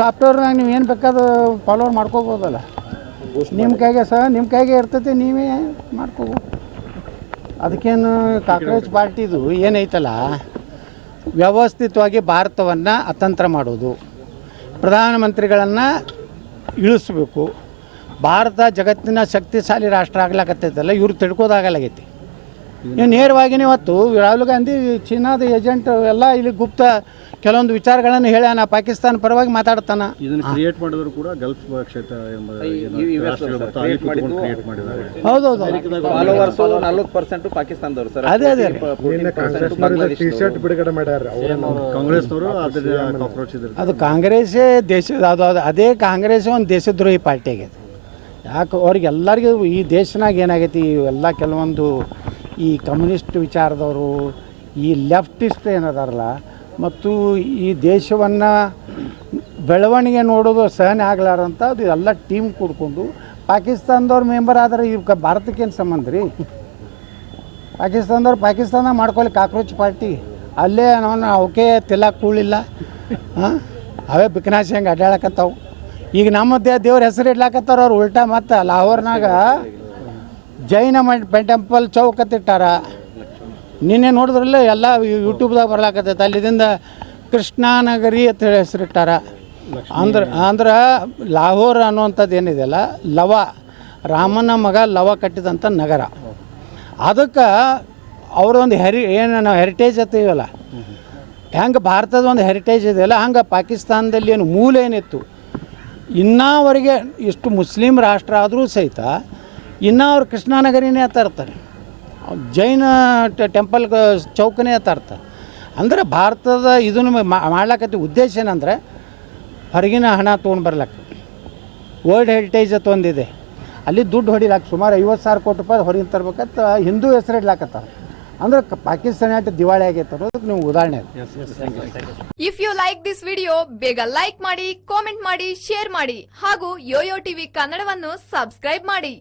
ಸಾಫ್ಟ್ವೇರ್ನಾಗ ನೀವು ಏನು ಬೇಕಾದ್ರೂ ಫಾಲೋವರ್ ಮಾಡ್ಕೋಬೋದಲ್ಲ. ನಿಮ್ಮ ಕೈಗೆ ನಿಮ್ಮ ಕೈಗೆ ಇರ್ತೈತಿ, ನೀವೇ ಮಾಡ್ಕೋಬೋದು. ಅದಕ್ಕೇನು ಕಾಕ್ರೋಚ್ ಪಾರ್ಟಿದು ಏನೈತಲ್ಲ, ವ್ಯವಸ್ಥಿತವಾಗಿ ಭಾರತವನ್ನು ಅತಂತ್ರ ಮಾಡೋದು, ಪ್ರಧಾನಮಂತ್ರಿಗಳನ್ನು ಇಳಿಸ್ಬೇಕು. ಭಾರತ ಜಗತ್ತಿನ ಶಕ್ತಿಶಾಲಿ ರಾಷ್ಟ್ರ ಆಗ್ಲಾಕತ್ತೈತಲ್ಲ, ಇವ್ರು ತಿಳ್ಕೋದಾಗಲಾಗೈತಿ. ನೀವು ನೇರವಾಗಿನೇ ಇವತ್ತು ರಾಹುಲ್ ಗಾಂಧಿ ಚೀನಾದ ಏಜೆಂಟ್ ಎಲ್ಲ ಇಲ್ಲಿ ಗುಪ್ತ ಕೆಲವೊಂದು ವಿಚಾರಗಳನ್ನು ಹೇಳ್ಯಾನ, ಪಾಕಿಸ್ತಾನ ಪರವಾಗಿ ಮಾತಾಡ್ತಾನ. ಇದನ್ನು ಕ್ರಿಯೇಟ್ ಮಾಡಿದ್ರು ಕೂಡ ಗಲ್ಫ್ ಕ್ಷೇತ್ರ ಹೌದೌದು, ಅದೇ ಅದೇ ಅದು ಕಾಂಗ್ರೆಸ್ಸೇ ದೇಶ, ಅದು ಅದೇ ಕಾಂಗ್ರೆಸ್ ಒಂದು ದೇಶದ್ರೋಹಿ ಪಾರ್ಟಿ ಆಗೈತೆ. ಯಾಕೆ ಅವ್ರಿಗೆಲ್ಲರಿಗೂ ಈ ದೇಶನಾಗ ಏನಾಗೈತಿ, ಎಲ್ಲ ಕೆಲವೊಂದು ಈ ಕಮ್ಯುನಿಸ್ಟ್ ವಿಚಾರದವರು, ಈ ಲೆಫ್ಟಿಸ್ಟ್ ಏನದಾರಲ್ಲ, ಮತ್ತು ಈ ದೇಶವನ್ನು ಬೆಳವಣಿಗೆ ನೋಡೋದು ಸಹನೆ ಆಗ್ಲಾರಂತ ಅದು ಎಲ್ಲ ಟೀಮ್ ಕೂಡ್ಕೊಂಡು ಪಾಕಿಸ್ತಾನದವ್ರು ಮೆಂಬರ್ ಆದರೆ ಇವ್ಕೆ ಭಾರತಕ್ಕೇನು ಸಂಬಂಧ ರೀ? ಪಾಕಿಸ್ತಾನದವ್ರು ಪಾಕಿಸ್ತಾನ ಮಾಡ್ಕೊಳ್ಳಿ ಕಾಕ್ರೋಚ್ ಪಾರ್ಟಿ, ಅಲ್ಲೇ ನಾವು ಅವಕ್ಕೆ ತಿಲ್ಲ ಕೂಳಿಲ್ಲ, ಅವೇ ಬಿಕನಾಸಿ ಹಂಗೆ ಅಡ್ಡಾಡಕತ್ತಾವು. ಈಗ ನಮ್ಮ ದೇವ್ರ ಹೆಸರು ಇಡ್ಲಾಕತ್ತಾರ ಅವ್ರು ಉಲ್ಟಾ. ಮತ್ತು ಲಾಹೋರ್ನಾಗ ಜೈನ ಟೆಂಪಲ್ ಚೌಕತ್ತಿಟ್ಟಾರ, ನಿನ್ನೆ ನೋಡಿದ್ರಲ್ಲ ಎಲ್ಲ ಯೂಟ್ಯೂಬ್ದಾಗ ಬರ್ಲಾಕತ್ತೈತೆ. ಅಲ್ಲಿದಿಂದ ಕೃಷ್ಣಾನಗರಿ ಅಂತ ಹೇಳಿ ಹೆಸರಿಟ್ಟಾರ. ಅಂದ್ರೆ ಲಾಹೋರ್ ಅನ್ನುವಂಥದ್ದು ಏನಿದೆಯಲ್ಲ, ಲವ, ರಾಮನ ಮಗ ಲವ ಕಟ್ಟಿದಂಥ ನಗರ. ಅದಕ್ಕೆ ಅವ್ರದೊಂದು ಏನು ನಾವು ಹೆರಿಟೇಜ್ ಅಂತೀವಲ್ಲ, ಹೆಂಗೆ ಭಾರತದ ಒಂದು ಹೆರಿಟೇಜ್ ಇದೆಯಲ್ಲ, ಹಂಗೆ ಪಾಕಿಸ್ತಾನದಲ್ಲಿ ಏನು ಮೂಲ ಏನಿತ್ತು, ಇನ್ನವರೆಗೆ ಇಷ್ಟು ಮುಸ್ಲಿಂ ರಾಷ್ಟ್ರ ಆದರೂ ಸಹಿತ ಇನ್ನೂ ಅವ್ರು ಕೃಷ್ಣಾನಗರಿನೇ ತರ್ತಾರೆ, ಜೈನ ಟೆಂಪಲ್ ಚೌಕನೇ ತರ್ತಾರೆ. ಅಂದರೆ ಭಾರತದ ಇದನ್ನು ಮಾಡ್ಲಾಕತ್ತಿ ಉದ್ದೇಶ ಏನಂದರೆ ಹೊರಗಿನ ಹಣ ತೊಗೊಂಡು ಬರ್ಲಕ್ಕ. ವರ್ಲ್ಡ್ ಹೆರಿಟೇಜ್ ಅಂತ ಒಂದಿದೆ, ಅಲ್ಲಿ ದುಡ್ಡು ಹೊಡಿಲಾಕ ಸುಮಾರು 50,000 ಕೋಟಿ ರೂಪಾಯಿ ಹೊರಗಿನ ತರ್ಬೇಕಂತ ಹಿಂದೂ ಹೆಸರು ಇಡ್ಲಾಕತ್ತಾರ. ಅಂದ್ರೆ ಪಾಕಿಸ್ತಾನ ಆಟ ದಿವಾಳಿ ಆಗೈತೆ ಅನ್ನೋದಕ್ಕೆ ನೀವು ಉದಾಹರಣೆ. If you like this video, ಬೇಗ ಲೈಕ್ ಮಾಡಿ, ಕಾಮೆಂಟ್ ಮಾಡಿ, ಶೇರ್ ಮಾಡಿ ಹಾಗೂ ಯೋಯೋ ಟಿವಿ ಕನ್ನಡವನ್ನು ಸಬ್ಸ್ಕ್ರೈಬ್ ಮಾಡಿ.